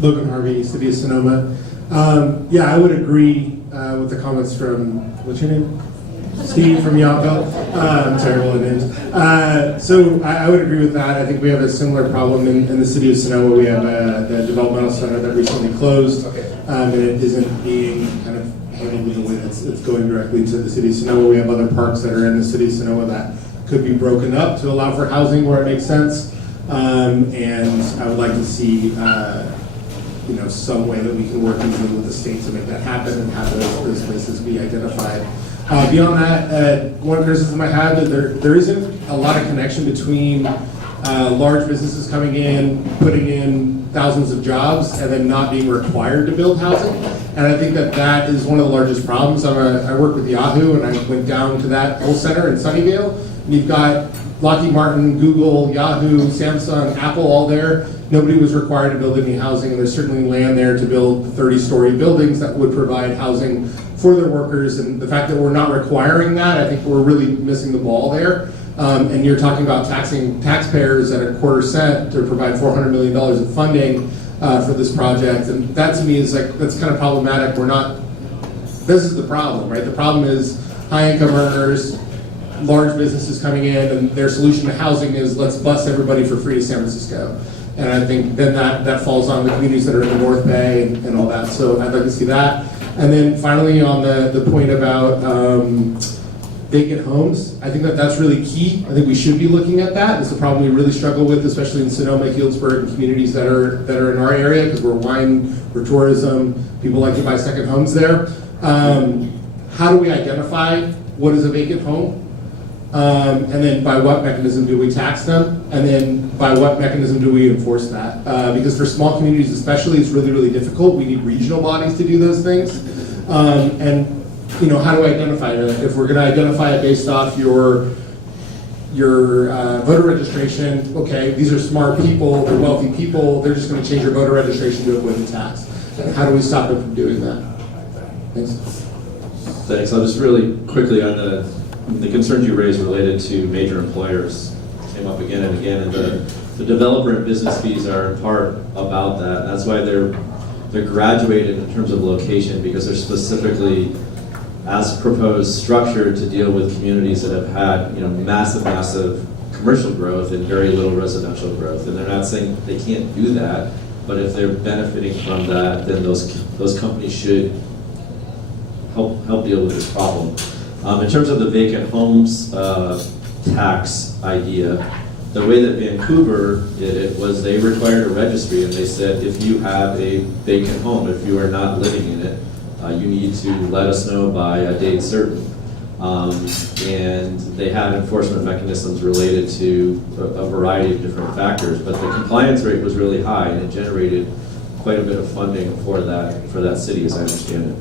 Logan Harvey, City of Sonoma. Yeah, I would agree with the comments from, what's your name? Steve from Yountville. Terrible at names. So I would agree with that. I think we have a similar problem in the City of Sonoma. We have the developmental center that recently closed, and it isn't being kind of handled in a way that's going directly to the City of Sonoma. We have other parks that are in the City of Sonoma that could be broken up to allow for housing where it makes sense. And I would like to see some way that we can work easily with the state to make that happen and have those places be identified. Beyond that, one criticism I have is there isn't a lot of connection between large businesses coming in, putting in thousands of jobs, and then not being required to build housing. And I think that is one of the largest problems. I work with Yahoo, and I went down to that whole center in Sunnyvale, and you've got Lockheed Martin, Google, Yahoo, Samsung, Apple, all there. Nobody was required to build any housing, and there's certainly land there to build 30-story buildings that would provide housing for their workers. And the fact that we're not requiring that, I think we're really missing the ball there. And you're talking about taxing taxpayers at a quarter cent to provide $400 million of funding for this project. And that to me is that's kind of problematic. This is the problem, right? The problem is high-income earners, large businesses coming in, and their solution to housing is let's bus everybody for free to San Francisco. And I think then that falls on the communities that are in the North Bay and all that. So I'd like to see that. And then finally on the point about vacant homes, I think that's really key. I think we should be looking at that. It's a problem we really struggle with, especially in Sonoma, Healdsburg, and communities that are in our area, because we're wine, we're tourism, people like to buy second homes there. How do we identify what is a vacant home? And then by what mechanism do we tax them? And then by what mechanism do we enforce that? Because for small communities especially, it's really, really difficult. We need regional bodies to do those things. And how do we identify that? If we're going to identify it based off your voter registration, okay, these are smart people, they're wealthy people, they're just going to change your voter registration to avoid the tax. And how do we stop them from doing that? Thanks. Thanks. I'll just really quickly on the concerns you raised related to major employers came up again and again, and the developer and business fees are in part about that. That's why they're graduated in terms of location, because they're specifically, as proposed, structured to deal with communities that have had massive commercial growth and very little residential growth. And they're not saying they can't do that, but if they're benefiting from that, then those companies should help deal with this problem. In terms of the vacant homes tax idea, the way that Vancouver did it was they required a registry, and they said if you have a vacant home, if you are not living in it, you need to let us know by a date certain. And they had enforcement mechanisms related to a variety of different factors, but the compliance rate was really high, and it generated quite a bit of funding for that city, as I understand it.